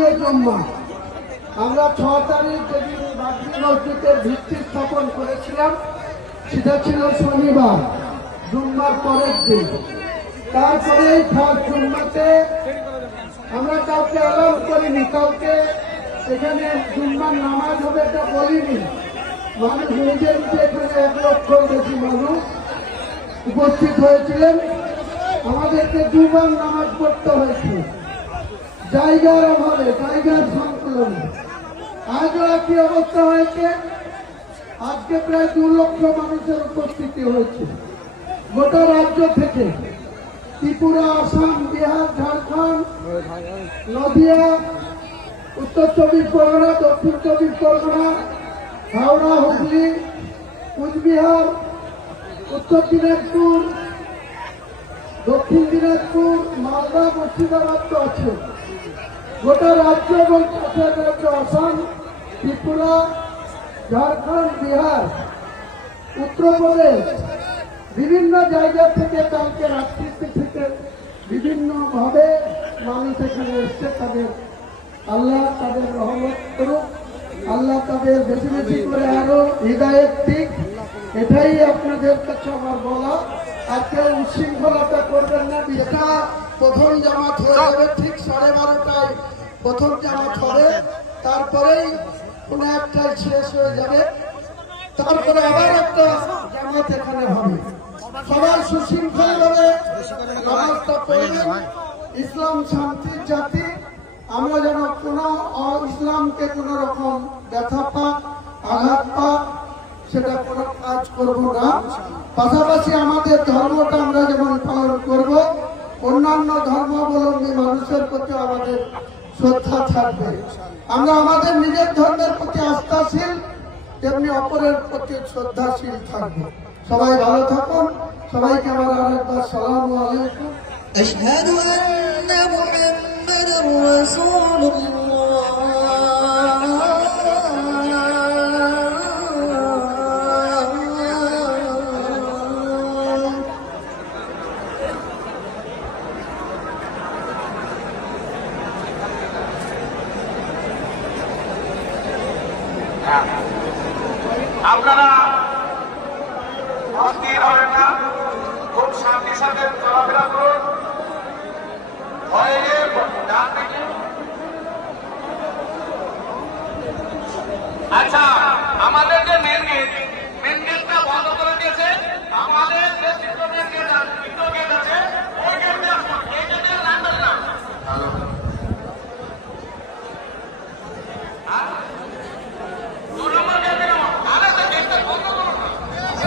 ভিত্তির জন্য আমরা ছ তারিখ যেদিন বাবরি মসজিদের ভিত্তি স্থাপন করেছিলাম সেটা ছিল শনিবার জুম্মার পরের দিন তারপরে ফার্স্ট জুম্মাতে আমরা কাউকে অ্যালাউ করিনি কাউকে এখানে জুম্মার নামাজ হবে এটা বলিনি মানুষ নিজে নিজে এখানে এক লক্ষ বেশি মানুষ উপস্থিত হয়েছিলেন আমাদেরকে দুবার নামাজ পড়তে হয়েছে জায়গার অভাবে জায়গার সংকলন আজও কি অবস্থা হয়েছে আজকে প্রায় দু লক্ষ মানুষের উপস্থিতি হয়েছে গোটা রাজ্য থেকে ত্রিপুরা আসাম বিহার ঝাড়খণ্ড নদিয়া উত্তর চব্বিশ পরগনা দক্ষিণ চব্বিশ পরগনা হাওড়া হুগলি কুচবিহার উত্তর দিনাজপুর দক্ষিণ দিনাজপুর মালদা মুর্শিদাবাদ তো আছে গোটা রাজ্য এবং আসাম ত্রিপুরা ঝাড়খণ্ড বিহার উত্তরপ্রদেশ বিভিন্ন জায়গা থেকে কালকে রাজনীতি থেকে বিভিন্নভাবে মানুষ এখানে এসছে তাদের আল্লাহ তাদের রহমত করুক আল্লাহ তাদের বেশি বেশি করে আরো হৃদায়ত দিক এটাই আপনাদের কাছে আমার বলা আজকে কেউ উশৃঙ্খলতা করবেন না বিশ্বাস প্রথম জামাত হয়ে যাবে ঠিক সাড়ে বারোটায় প্রথম জামাত হবে তারপরেই কোনো একটাই শেষ হয়ে যাবে তারপরে আবার একটা জামাত এখানে হবে সবাই সুশৃঙ্খল ভাবে নামাজটা পড়বেন ইসলাম শান্তির জাতি আমরা যেন কোনো ইসলামকে কোনো রকম ব্যথা পা আঘাত পা সেটা কোনো কাজ করব না পাশাপাশি আমাদের ধর্মটা আমরা যেমন পালন করবো অন্যান্য ধর্মাবলম্বী মানুষের প্রতি আমাদের শ্রদ্ধা থাকবে আমরা আমাদের নিজের ধর্মের প্রতি আস্থাশীল তেমনি অপরের প্রতি শ্রদ্ধাশীল থাকবো সবাই ভালো থাকুন সবাইকে আমার আরেকবার সালাম আলাইকুম أشهد أن محمد رسول الله আপনারা অস্থির হয়ে